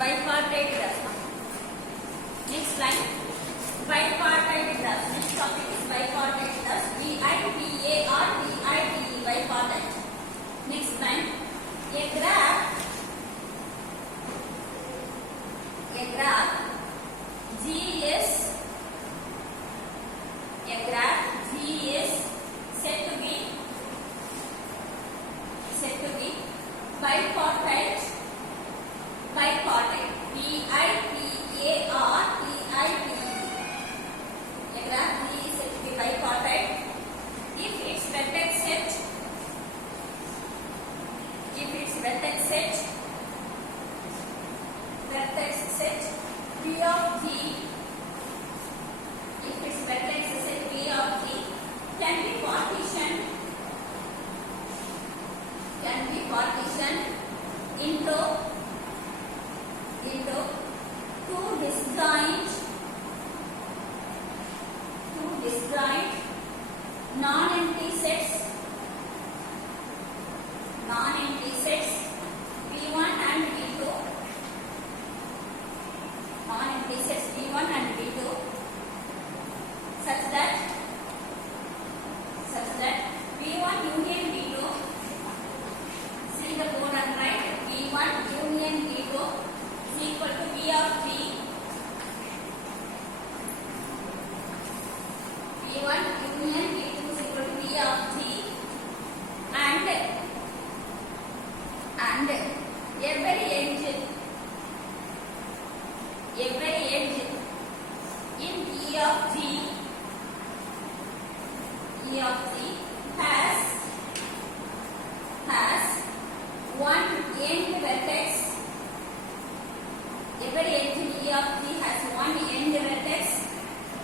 bipartite graph. Next line, bipartite graph. Next topic is bipartite graph. BIPARTITE, bipartite. Next line, a graph G is said to be bipartite. BIPARTITE. A graph G is said to be bipartite if its vertex set P of G, if its vertex set P of G can be partitioned into two disjoint non-empty sets P1 and P2, non-empty sets P1 and P2, such that P1 union P2, see the code and write P1 union P2 is equal to P of G. P1 union P2 is equal to P of G, and every edge in E of G has one end vertex. Every edge in E of G has one end vertex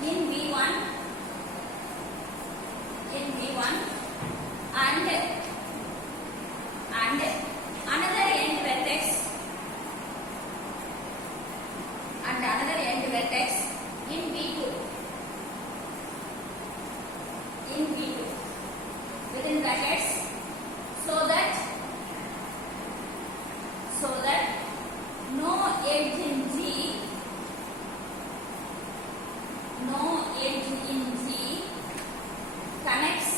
in V1 and another end vertex in V2 within brackets, so that no edge in G connects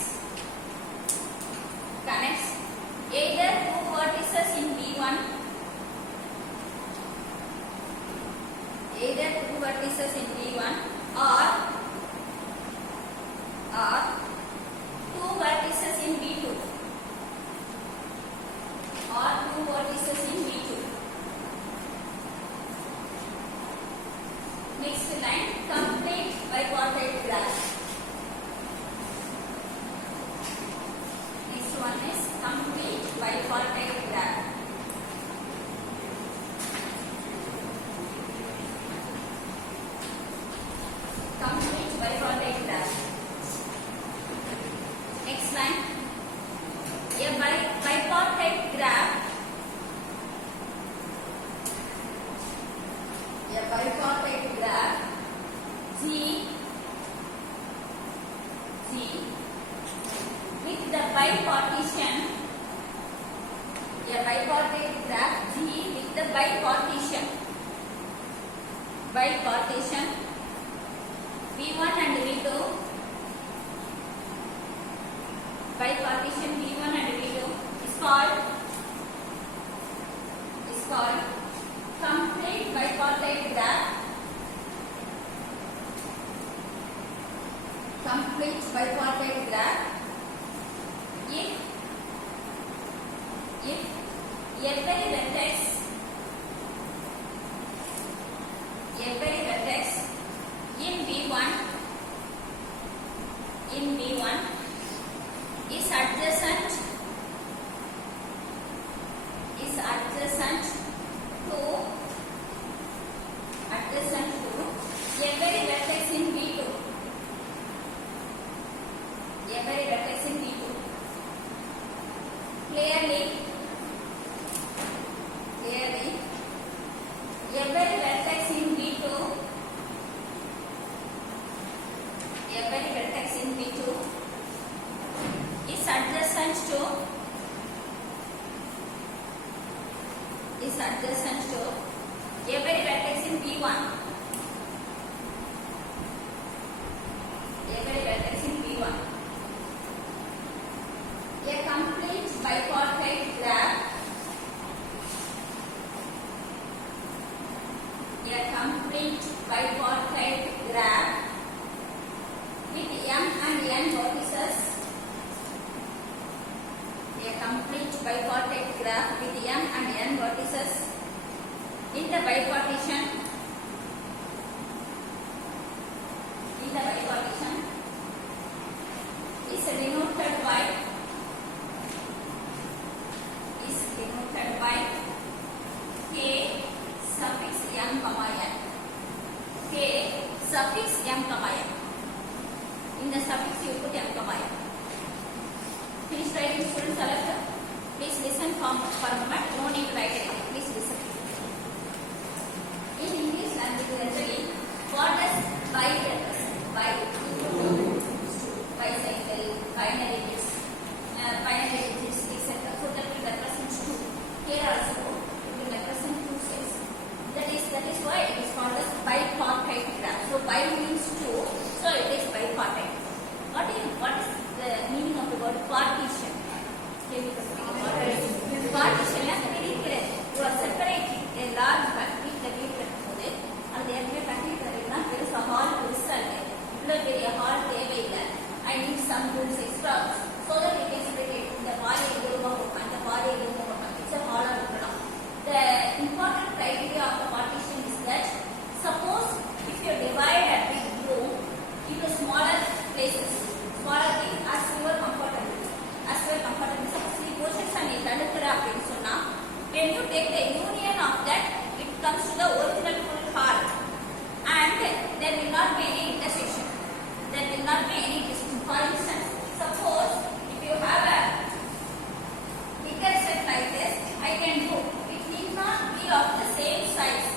either two vertices in V1 or two vertices in V2 Next line, complete bipartite graph. Next one is complete bipartite graph. Complete bipartite graph. Next line, a bipartite graph. G with the bipartition. A bipartite graph G with the bipartition V1 and V2. Bipartition V1 and V2 is called complete bipartite graph. Complete bipartite graph if every vertex in V1 is adjacent to every vertex in V2. Clearly in P1. Every vertex in P1. A complete bipartite graph. A complete bipartite graph with M and N vertices. A complete bipartite graph with M and N vertices in the bipartition. Is denoted by K suffix M comma N. K suffix M comma N. In the suffix you put M comma N. Please write in students alert. Please listen for a moment. No need to write anything. Please listen. In English language generally, what does bi represent? Bicycle, binary digits, etc. So that will represent two. Here also it will represent two sets. That is why it is called as bipartite graph. So bi means two, so it is bipartite. What is the meaning of the word partition? Partition is very clear. You are separating a large country. அந்த ஏற்கனவே கட்டிக்கிறதுனா பெருசா hall பெருசா இல்லை, இவ்வளவு பெரிய hall தேவையில்லை. I need some rooms extra so that it is separated. இந்த பாதையை எதுவுமா போகும், அந்த பாதையை எதுவுமா போகும். It's a hall இருக்கலாம். The important criteria of the partition is that suppose if you divide a big room into smaller places, smaller things as you are comfortable. Suppose three portions are made தடுக்கிறா அப்படின்னு சொன்னா, when you take the union of that, it comes to the original full hall, and there will not be any intersection. There will not be any distance. For instance, suppose if you have a bigger set like this, I can do. It need not be of the same size.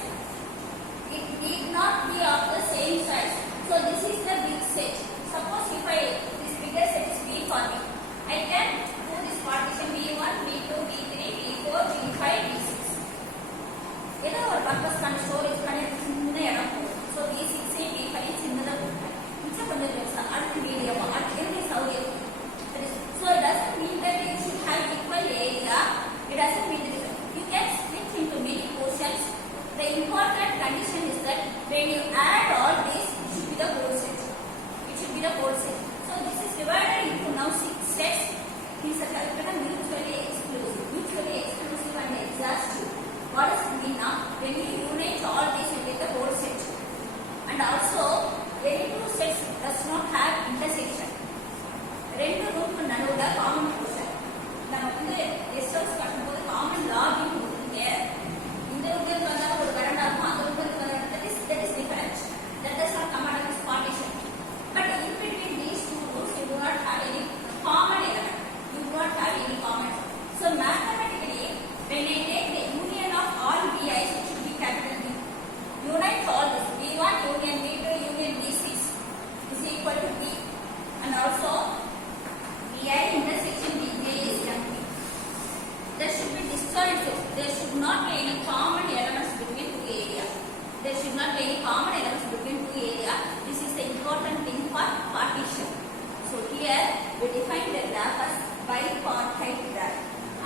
It need not be of the same size. So this is the big set. Suppose if this bigger set is B for me, I can do this partition B1, B2, B3, B4, B5, B6. ஏதோ ஒரு பர்பஸ்க்கான storage பண்ணி சின்ன இடம் போகும். So B6, B5 சின்னதாக கொடுப்பேன். மிச்சம் கொஞ்சம் பெருசா அடுத்து மீடியமா அடுத்து எப்படி சௌகரியம். So it doesn't mean that it should have equal area. It doesn't mean that you can split into many portions. The important condition is that when you add all this, it should be the whole set. It should be the whole set. So this is divided into now 6 sets. These are mutually exclusive and exhaustive. What does it mean now? When you unite all these, you get the whole set. And also, any two sets does not have intersection. ரெண்டு ரூமுக்கு நடுவுல common portion. நம்ம வந்து guest house கட்டும்போது common lobby கொடுத்துருங்க. இந்த ரூமுக்கு வந்தாலும் ஒரு வரண்டா இருக்கும், அந்த ரூமுக்கு வந்தாலும் that is different. That does not come under this partition. But in between these two rooms, you do not have any common element. You do not have any common. So mathematically, when I take the union of all bi's, it should be capital B. Unite all this. B1 union B2 union B6 is equal to B. And also, bi intersection Bj is empty. There should be disjoint sets. There should not be any common elements between two areas. There should not be any common elements between two areas. This is the important thing for partition. So here, we define the graph as bipartite graph.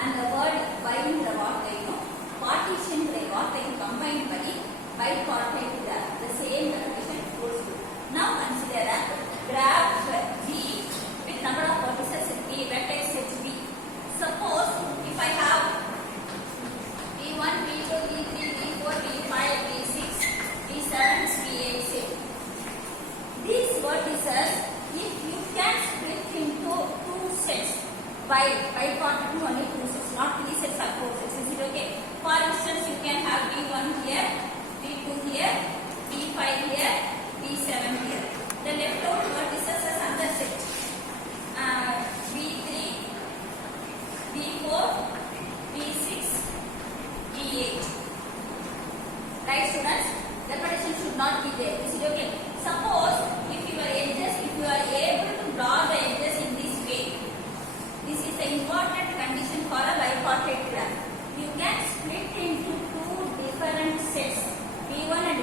And the word bi in the partition வார்த்தை combined bipartite graph. The same definition holds good. Now consider a graph G with number of vertices in B, vertex set B. Suppose if I have B1, B2, B3, B4, B5, B6, B7, B8 set. These vertices, if you can split into two sets, bipartite only two sets, not three sets or four sets. Is it okay? For instance, you can have B1 here, B2 here, B5 here, B7 here. The left out vertices as another set. B3, B4, B6, B8. Right, students? Repetition should not be there. Is it okay? Suppose if you are able to draw the edges in this way, this is the important condition for a bipartite graph. You can split into two different sets, B1 and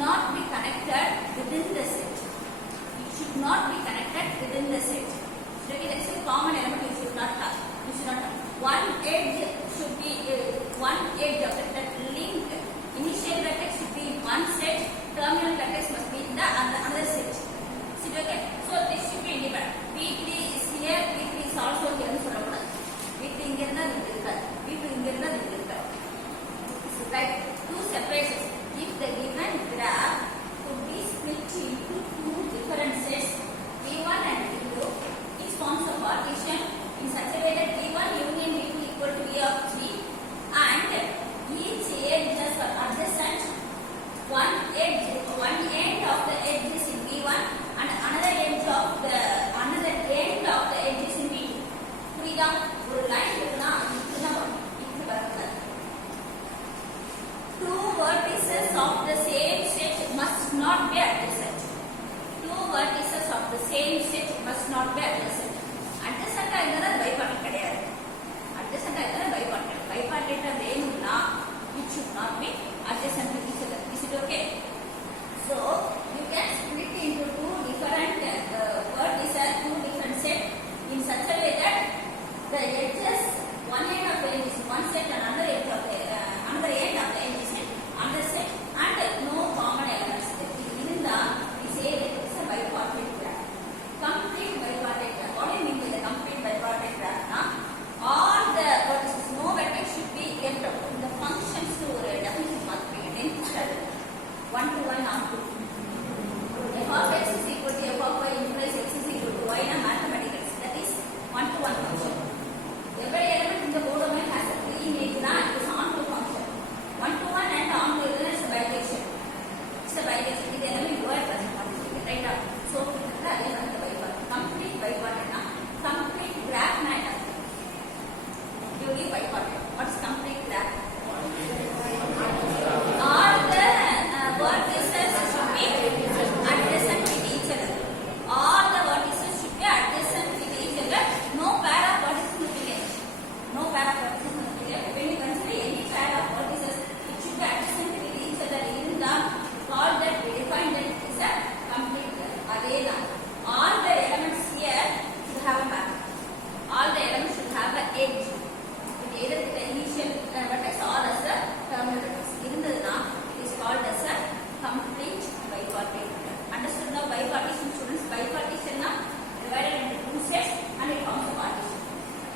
not be connected within the set. It should not be connected within the set. So that is a common element you should not have. You should not have. One edge should be one edge of that link. Initial vertex should be in one set. Terminal vertex must be in the another set. Is it okay? So this should be independent. V3 is here. V3 is also here. V3 இங்க இருந்தா இது இருக்காது. V2 இங்க இருந்தா இது இருக்காது. So like two separations. If the given graph could be split into two different sets, V1 and V2, it forms a partition in such a way that V1 union V2 equal to V of 3, and each edges are adjacent. One end of the edge is in V1 and another end of the edge is in V2. புரியுதா? ஒரு line இருக்குன்னா இப்படிதான் வரும். இப்படி வரக்கூடாது. Two vertices of the same set must not be adjacent. Two vertices of the same set must not be adjacent. Adjacent இருந்தா bipartite கிடையாது. Adjacent இருந்தா bipartite. Bipartite வேணும்னா it should not be adjacent to each other. Is it okay? So you can split into two different vertices, two different sets in such a way that the edges, one end of the edge is one set and another end of the edge is another set, and no common elements. This is a bipartite graph. Complete bipartite graph. What do you mean by the complete bipartite graph? All the vertices, no vertex should be kept out. The functions to definition must be identical. 1 to 1 on 2. F of x is equal to f of y implies x is equal to y in mathematics. That is 1 to 1 function. Every element in the codomain has a pre-image that is onto function. 1 to 1 and onto is a bijection. It's a bijection. This element you are present. Right up. So that is the bipartite. Complete bipartite. Complete graph matter. Purely bipartite. What is complete graph? All the vertices should be adjacent with each other. All the vertices should be adjacent with each other. No pair of vertices will be left. No pair of vertices will be left. When you consider any pair of vertices, it should be adjacent with each other. In the call that we define that it is a complete graph. All the elements here should have a map. All the elements should have an edge. With either the initial vertex or as a terminal vertex. It is called as a complete bipartite. Understood now? Bipartition, students. Bipartition now divided into two sets and it forms a partition.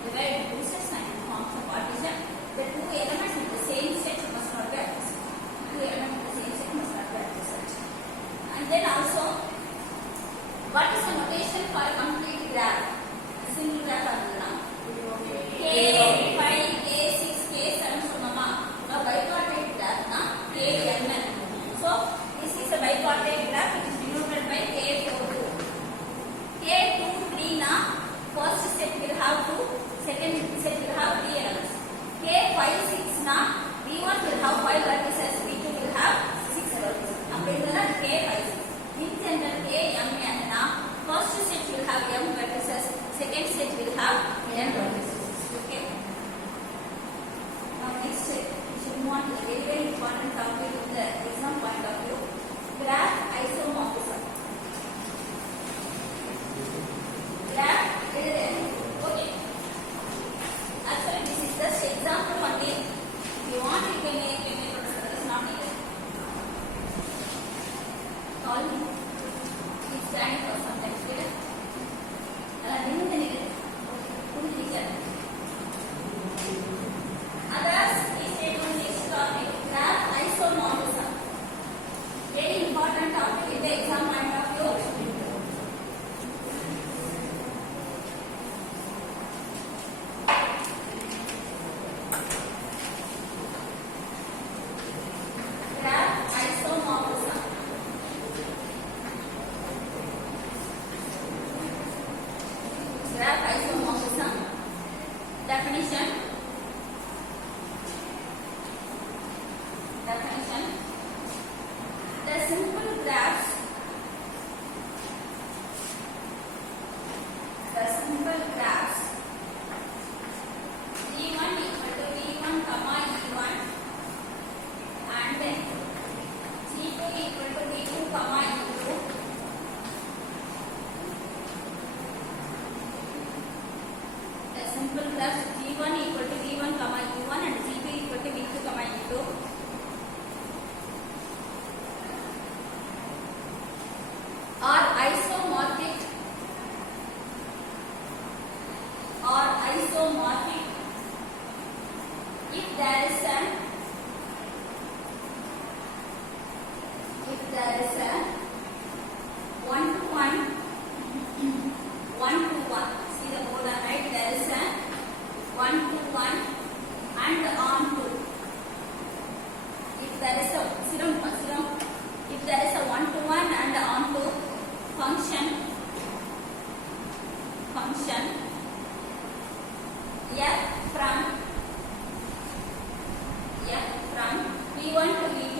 Divided into two sets and it forms a partition. The two elements in the same set must not be adjacent. Two elements in the same set must not be adjacent. And then also, what is the notation for a complete graph? A single graph now. K5, K6, K7 சொன்னோமா? Now bipartite graph na KMN. So this is a bipartite graph which is denoted by K42. K23 na first set will have 2, second set will have 3 elements. K56 na V1 will have 5 vertices, V2 will have 6 vertices. அப்படின்றத K56. In general KMN na first set will have M vertices, second set will have N vertices. Okay. Now next we should move on to the very important topic in the exam point of view. Graph isomorphism. Graph okay. Actually this is just example only. If you want you can make it, but it's not needed. Call me. It's standing for sometimes. Others is taken next topic, graph isomorphism. Very important topic in the exam point of view. Graph isomorphism. Graph isomorphism. Definition. The simple graphs E1 equal to E1 comma E1 and then C2 equal to isomorphic if there is a one-to-one, one-to-one. See the board on right, there is a one-to-one and on-to. If there is a if there is a one-to-one and on-to function f from V1 to V2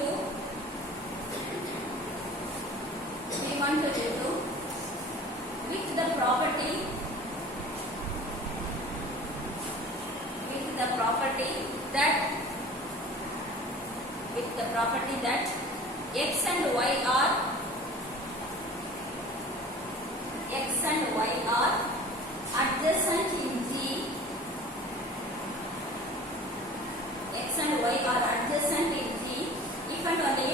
with the property that x and y are adjacent in G. X and y are adjacent in G if and only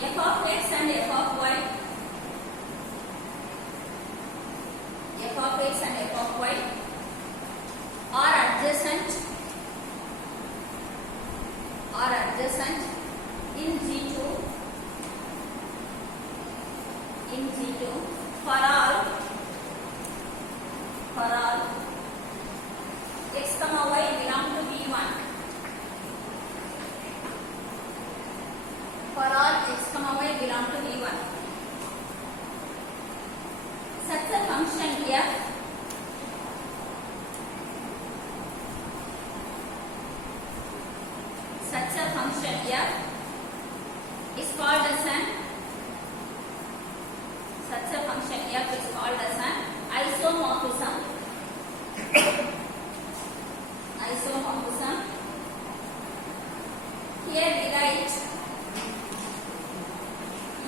f of x and f of y are adjacent in G2 for all x comma y belong to V1. For all x comma y belong to V1. Such a function f is called as an isomorphism.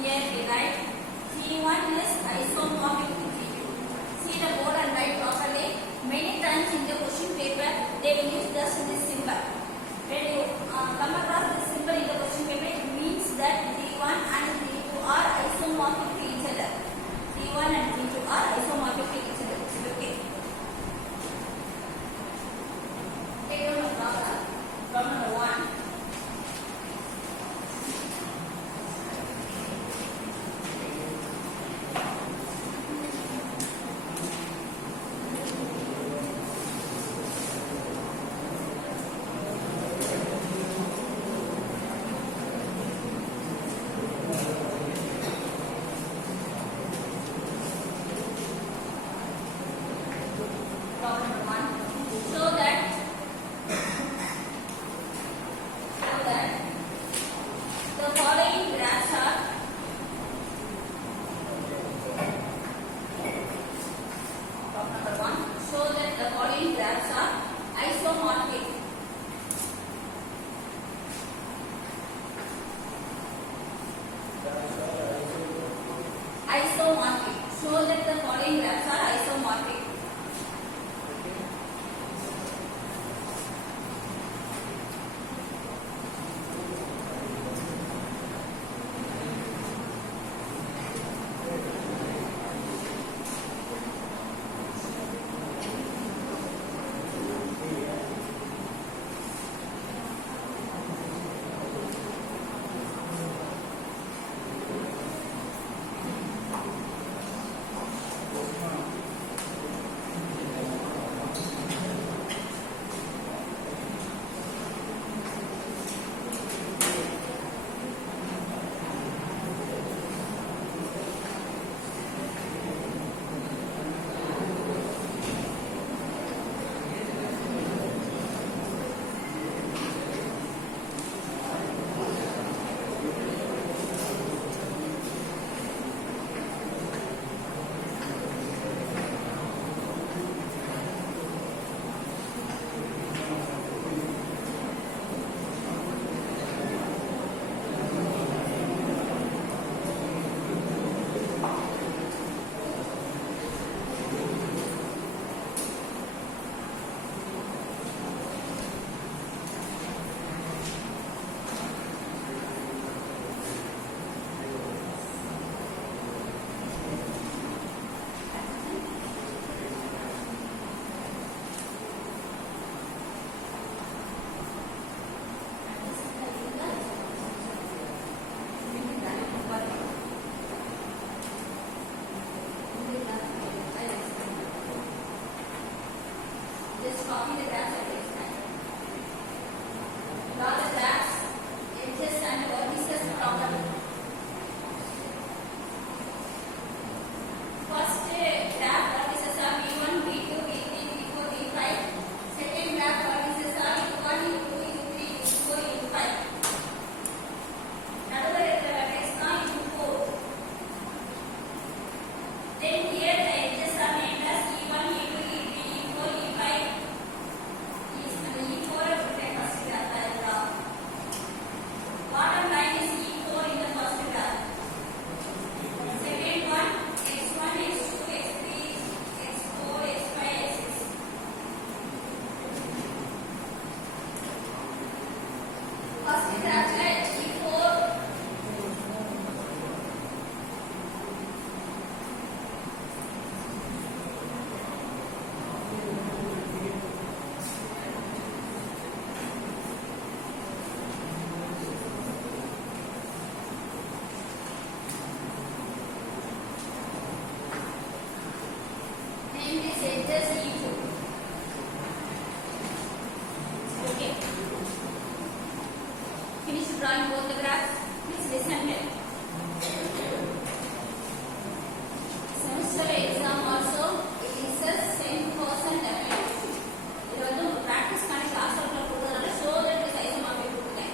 Here we write G1 is isomorphic to G2. See the board and write properly. Many times in the question paper they will use just this symbol. When you come across this symbol in the question paper, it means that G1 and G2 are isomorphic to each other. G1 and G2 are isomorphic to each other. Okay. Take down the problem. Problem number 1. finish drawing both the graphs. Please listen well. Semester exam also it is a 10% level. இது வந்து practice-கான class work-ல கொடுத்ததால show that the size of market கொடுத்தேன்.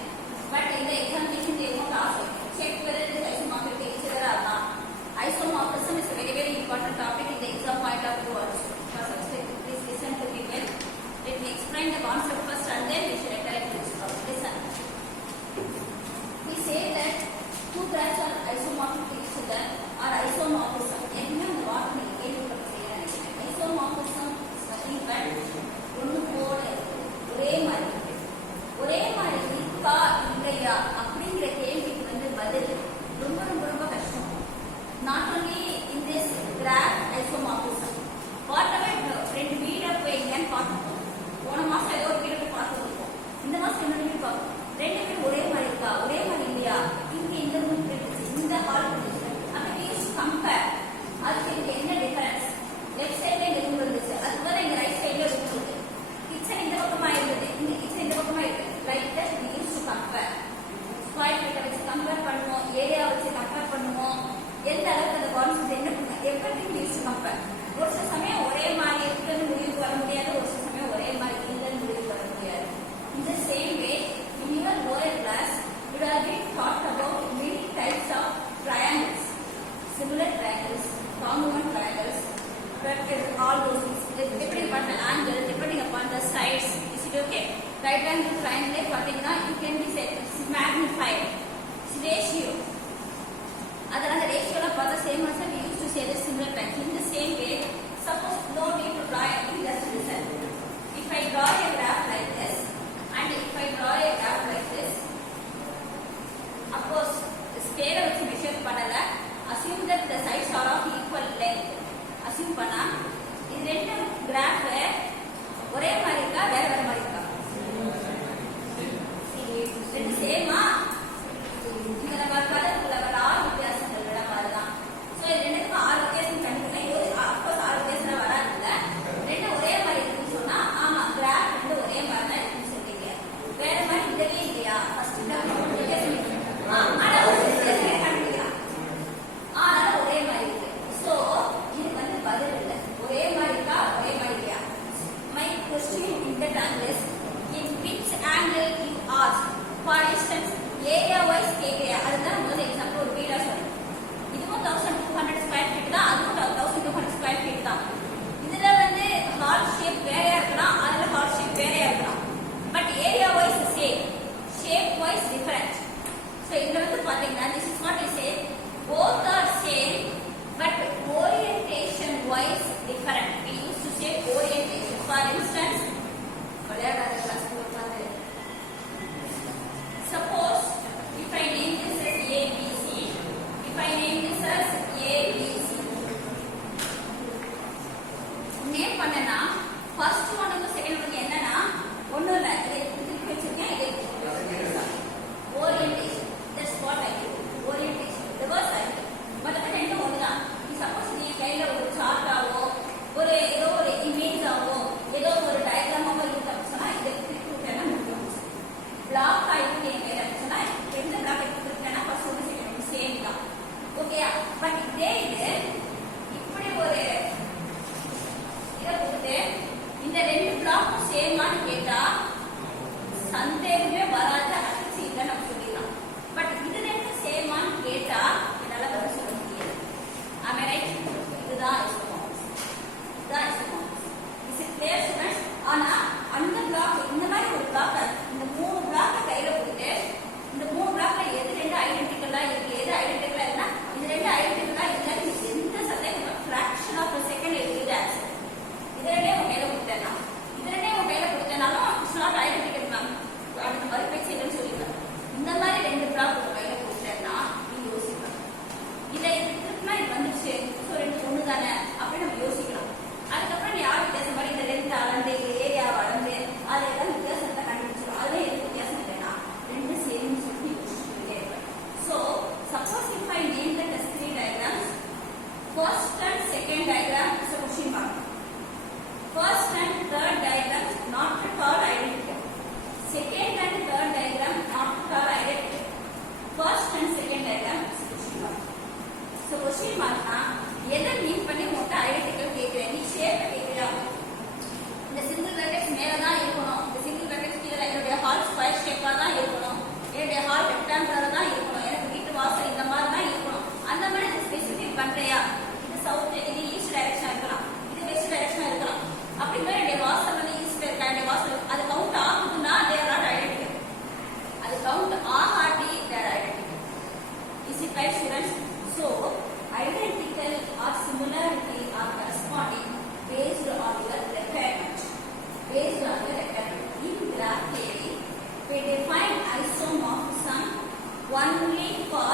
But இந்த examination தேவும் class check whether the size of market teacher ஆனா isomorphism is a very very important topic in the exam point of view also. Please listen to me well. Let me explain the concept first and then we should recollect this. Listen. We say that two graphs are isomorphic to each other or isomorphism. என்ன அந்த வார்த்தை கேள்விப்பட்டு செய்யறாங்க. Isomorphism is nothing but ஒன்று போல ஒரே மாதிரி இருக்கா இல்லையா அப்படிங்கிற கேள்விக்கு வந்து பதில் ரொம்ப ரொம்ப ரொம்ப கஷ்டம். Not only in this graph isomorphism. Whatever ரெண்டு வீடு போய்ங்கன்னு பார்த்துப்போம். போன மாசம் ஏதோ ஒரு வீடு பார்த்துருப்போம். இந்த மாசம் என்ன வீடு பார்ப்போம். ரெண்டு வீடு ஒரே மாதிரி இருக்கா ஒரே மாதிரி இல்லையா இங்க இந்த ரூம் இருந்துச்சு இந்த ஹால் இருந்துச்சு அப்படி கம்பேர் அதுக்கு இங்க என்ன டிஃபரன்ஸ் லெஃப்ட் சைட்ல இந்த ரூம் இருந்துச்சு அதுக்கு பதிலா இங்க ரைட் சைட்ல ரூம் இருக்கு கிச்சன் இந்த பக்கமா இருந்தது இந்த கிச்சன் இந்த பக்கமா இருக்கு like that we used to compare square ஃபீட்டை வச்சு கம்பேர் பண்ணுவோம் ஏரியா வச்சு கம்பேர் பண்ணுவோம் எந்த அளவுக்கு அந்த கான்செப்ட் என்ன பண்ணுங்க everything we used to compare ஒரு சில சமயம் ஒரே மாதிரி இருக்குன்னு முடிவுக்கு வர முடியாது ஒரு சில சமயம் ஒரே மாதிரி இல்லைன்னு முடிவுக்கு வர முடியாது in the same way in your lower class you have been taught about many types of triangles similar triangles congruent triangles all those things depending upon the angle depending upon the sides is it okay right angle triangle பாத்தீங்கன்னா you can be said magnified ratio அதனால ரேஷியோல பார்த்தா same as we used to say the similar triangle in the same way suppose no need to draw anything just listen if I draw a graph like this and if I draw a graph like this of course scale வச்சு measure பண்ணல assume that the sides are of equal length assume பண்ணா இது ரெண்டு graph ஒரே மாதிரி இருக்கா வேற வேற மாதிரி இருக்கா ரெண்டு சேமா இந்த நம்ம கலர்ல வர ஆறு வித்தியாசங்கள் விட மாதிரிதான் சோ இது ரெண்டுக்கும் ஆறு வித்தியாசம் கண்டுபிடிக்க அப்கோர்ஸ் ஆறு வித்தியாசம் வராதுல்ல ரெண்டு ஒரே மாதிரி இருக்குன்னு சொன்னா ஆமா கிராஃப் ரெண்டு ஒரே மாதிரி தான் இருக்குன்னு சொல்றீங்க வேற மாதிரி இல்லவே இல்லையா ஃபர்ஸ்ட் வித்தியாசம் ஆனா ஒரு வித்தியாசம் கண்டுபிடிக்கலாம் ஆனா ஒரே மாதிரி இருக்கு சோ இது வந்து பதில் இல்ல ஒரே மாதிரி இருக்கா ஒரே மாதிரி இல்லையா my question in the angle is in which angle you ask for instance area wise area அதுதான் முதல் எக்ஸாம்பிள் ஒரு வீடா சொல்றேன் இதுவும் 1200 ஸ்கொயர் ஃபீட் தான் அதுவும் 1200 ஸ்கொயர் ஃபீட் தான் இதுல வந்து ஹால் ஷேப் வேறையா இருக்கலாம் அதுல ஹால் ஷேப் வேறையா இருக்கலாம் but area wise same shape wise different so இதுல வந்து பாத்தீங்கன்னா this is what I say both are same but orientation wise different we used to say orientation for instance விளையாடாத class போடுறாங்க suppose if I name this as ABC if I name this as ABC name பண்ணனா first one and second one என்னன்னா ஒண்ணும் இல்ல இது வச்சிருக்கேன் இது orientation that's what I do orientation reverse I do but ரெண்டு ஒண்ணுதான் suppose நீ கையில ஒரு சார்ட் ஆவோ ஒரு ஏதோ ஒரு இமேஜ் ஆவோ ஏதோ ஒரு டயக்ராம் ஆவோ சொன்னா இதை கிளிக் முடியும் பிளாக் ஆயிட்டு என் கையில சொன்னா எந்த பிளாக் எடுத்துருக்கேன்னா ஃபர்ஸ்ட் ஒன்று செகண்ட் சேம் தான் ஓகேயா பட் இதே இது இப்படி ஒரு இதை கொடுத்து இந்த ரெண்டு பிளாக்கும் சேமான்னு கேட்டா சந்தேகமே வராத அடிச்சு இல்லை நம்ம சொல்லிடலாம் பட் இது ரெண்டு சேமான்னு கேட்டா என்னால வர சொல்ல முடியாது ஆமே ரைட் இதுதான் ஆனா அந்த பிளாக் இந்த மாதிரி ஒரு பிளாக் இந்த மூணு பிளாக் கையில கொடுத்து இந்த மூணு பிளாக்ல எது ரெண்டு ஐடென்டிக்கலா இருக்கு எது ஐடென்டிக்கலா இருந்தா இது ரெண்டு ஐடென்டிக்கலா இல்ல எந்த both are hardly their identical. Is it right, students? So, identical or similarity are corresponding based on your requirement. Based on your requirement. In graph theory, we define isomorphism only for